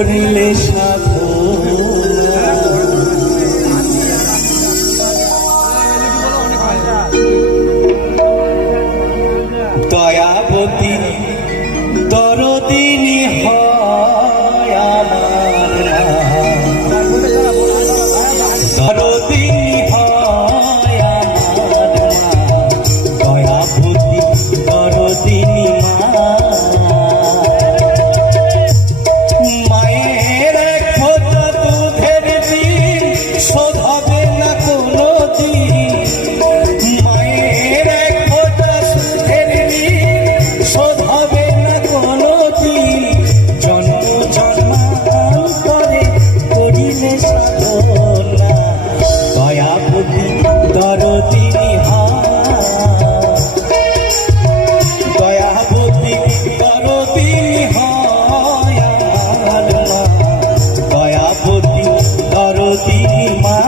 করিলে সাধনা দয়াবতী দরদিনী হয় আমার দরদিনী হয় আমার দয়াবতী দরদিনী মায়ের এক ফোঁটা দুধের দিন শোধ হবে না কোনো দিন মায়ের এক ফোঁটা দুধের দিন শোধ হবে না কোনো দিন জন্ম জন্মান্তরে করিলে সাধনা দয়াবতী দরদিনী দয়াবতী দরদিনী হয় আমার মা দয়াবতী দরদিনী মা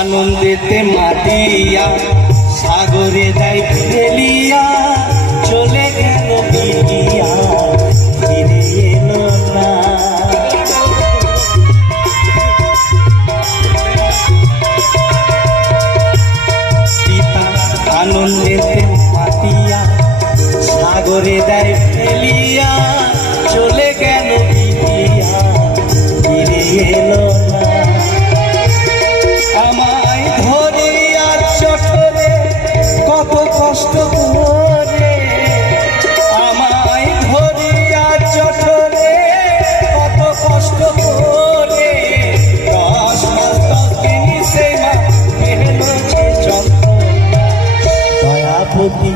আনন্দেতে মাতিয়া সাগরে যাই ফেলিয়া চলে গেল বিটিয়া ফিরে এলো না পিতা আনন্দেতে মাতিয়া সাগরে যাই ফেলিয়া চলে গেল বিটিয়া ফিরে এলো না আমায় ধরে আর চঠরে কত কষ্ট করে আমায় ধরে আর চঠরে কত কষ্ট করে 10 মাস 10 দিন সে মা মেহনতে যন্ত্রণা দয়াবতী